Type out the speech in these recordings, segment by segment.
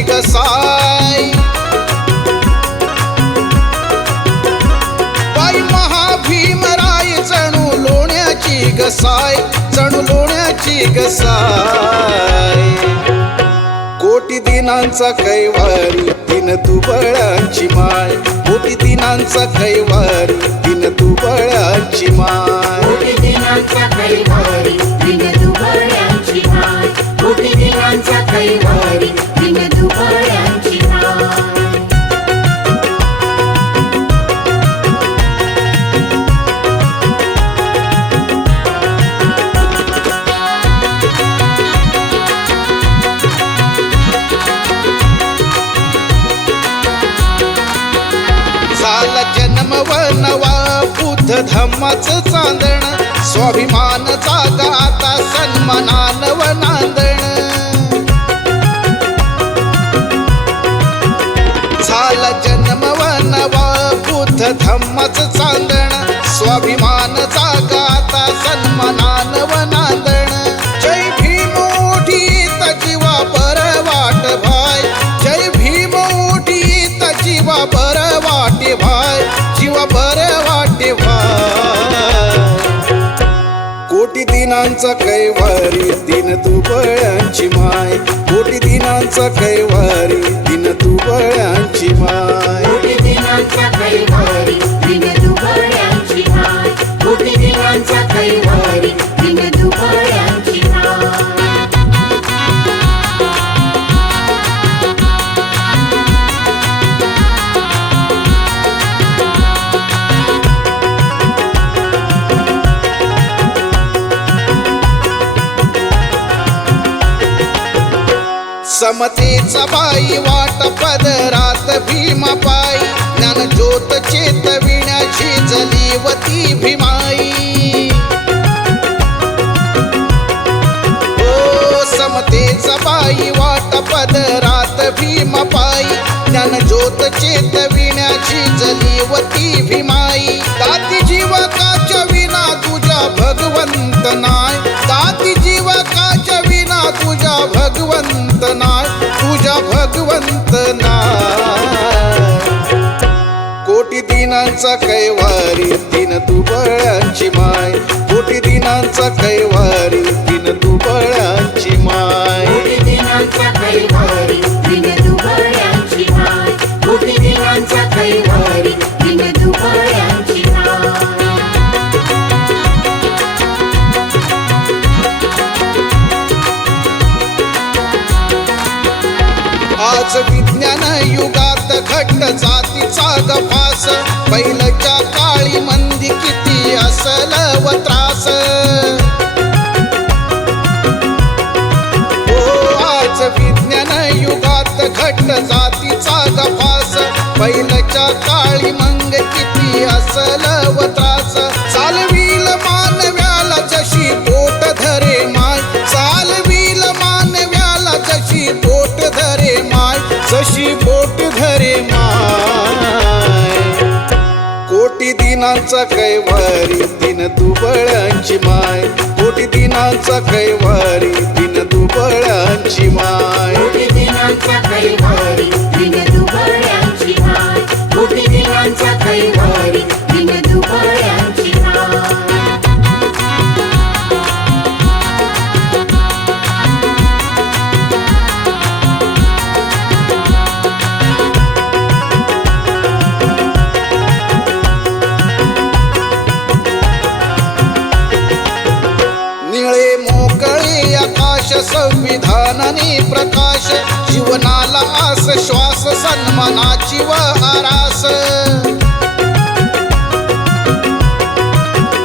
लोण्याची गसाई। बाई महाभीमराय चणू लोण्याची गसाय चणू लोण्याची गसाय कोटी दिनांचा कैवारी दिन दुबळांची माय कोटी दिनांचा कैवारी दिन दुबळांची माय झाला व नवा बुद्ध धम्माचं चांदण स्वाभिमान जागा आता जीवा बर वाटे कोटी दिनांचा कैवारी दिन दुबळ्यांची माय. कोटी दिनांचा कैवारी दिन दुबळ्यांची माय. कोटी दिनांचा कैवारी हो, समतेचा बाई वाट पदरात भीमा पायी ज्ञान ज्योत चेतविण्याची जलीवती भीमाई. ओ समतेचा बाई वाट पदरात भीमा पायी ज्ञान ज्योत चेतविण्याची जलीवती भीमाई. दाती जीवकाच्या विना तुझा भगवंत नाय. दाती जीवकाच्या विना तुझा भगवंत दिनांचा कैवारी दिन दुबळ्यांची माय. कोटी दिनांचा कैवारी दिन दुबळ्यांची माय. कोटी दिनांचा कैवारी दिन आज विज्ञान युगात घट्ट जातीचा गफास. पहिलच्या काळी मंदी किती असल व त्रास. हो आज विज्ञान युगात घट्ट जातीचा गफास. पहिलच्या काळी मंग किती असल व त्रास. दिनांचा कैवारी दिन दुबळ्यांची माय. कोटी दिनांचा कैवारी दिन दुबळ्यांची माय. संविधानाने प्रकाश जीवनाला आस श्वास सन्मानाची व आरास.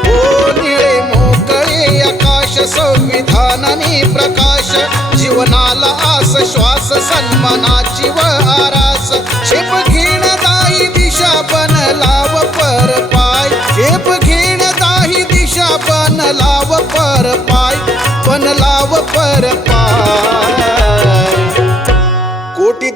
ओ निळे मोकळे आकाश संविधानाने प्रकाश जीवनाला आस श्वास सन्मानाची व आरास. शेप घेण दाही दिशा लाव पर पाय. शेप घेण दाही दिशा लाव पर पाय. बनलाव पर पाय.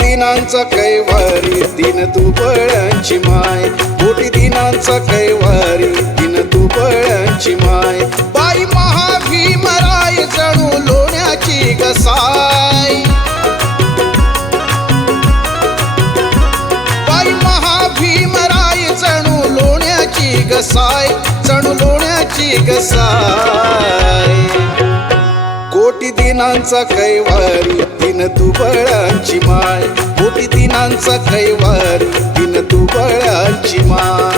दिनांचा कैवारी दिन तू बळ्यांची माय. कोटी दिनांचा कैवारी दिन तू बळ्यांची माय. बाई महाभीमराय जणू लोण्याची गसाय. बाई महाभीमराय जणू लोण्याची गसाय. जणू लोण्याची गसाय. कोटी दिनांचा कैवारी दिन तू बळांची माय कोटी दिनांचा कैवारी दिन तू बळांची माय